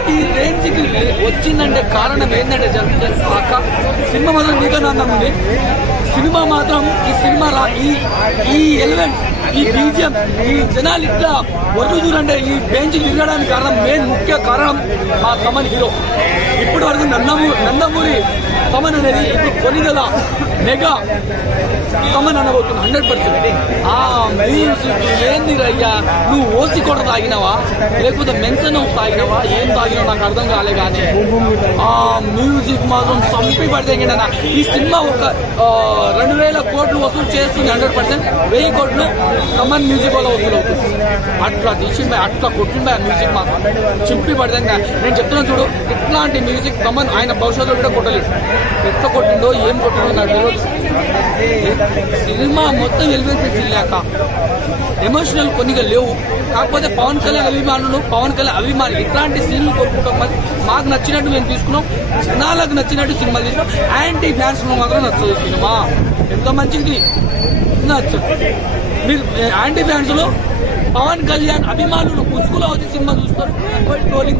ఇట్లాంటి రేంజ్కి వచ్చిందంటే కారణం ఏంటంటే అక్క సినిమా మాత్రం నీకన్నా ఉంది. సినిమా మాత్రం ఈ సినిమా ఈ ఎలిమెంట్స్ ఈ బీజిఎం ఈ జనాలు ఇట్లా వరుదురంటే ఈ బెంచ్ తిరగడానికి కారణం ముఖ్య కారణం మా తమన్ హీరో. ఇప్పటి వరకు నందమూరి తమన్ అనేది ఇప్పుడు కొనిగల మెగా తమన్ అనబోతుంది 100%. ఆ మ్యూజిక్ ఏంది రయ్యా, నువ్వు ఓసి కూడా తాగినవా లేకపోతే మెన్షన్ హౌస్ తాగినవా ఏం తాగినావు నాకు అర్థం కాలే. కానీ ఆ మ్యూజిక్ మాత్రం చంపి పడితే ఈ సినిమా ఒక 2000 కోట్లు వసూలు చేస్తుంది. 100% 1000 కోట్లు తమన్ మ్యూజిక్ వల్ల వసూలు అవుతుంది. అట్లా తీసింది అట్లా కొట్టింది ఆ మ్యూజిక్ మాత్రం చింపి పడితే. నేను చెప్తున్నా చూడు, ఇట్లాంటి మ్యూజిక్ తమన్ ఆయన భవిష్యత్తులో కూడా కొట్టలేదు. ఎట్లా కొట్టిందో ఏం కొట్టిందో నాకు తెలియదు. సినిమా మొత్తం ఎలివేషన్స్ ఇల్లాక ఎమోషనల్ కొన్నిగా లేవు. కాకపోతే పవన్ కళ్యాణ్ అభిమానులు ఇట్లాంటి సీన్లు కోరుకుంటాం. మరి మాకు నచ్చినట్టు మేము తీసుకున్నాం, జనాలకు నచ్చినట్టు సినిమాలు తీసుకున్నాం. యాంటీ ఫ్యాన్స్ మాత్రం నచ్చదు సినిమా. ఎంత మంచిది నచ్చదు. మీరు యాంటీ ఫ్యాన్స్ లో పవన్ కళ్యాణ్ అభిమానులు ముసుగులో వచ్చి సినిమా చూస్తారు. ట్రోలింగ్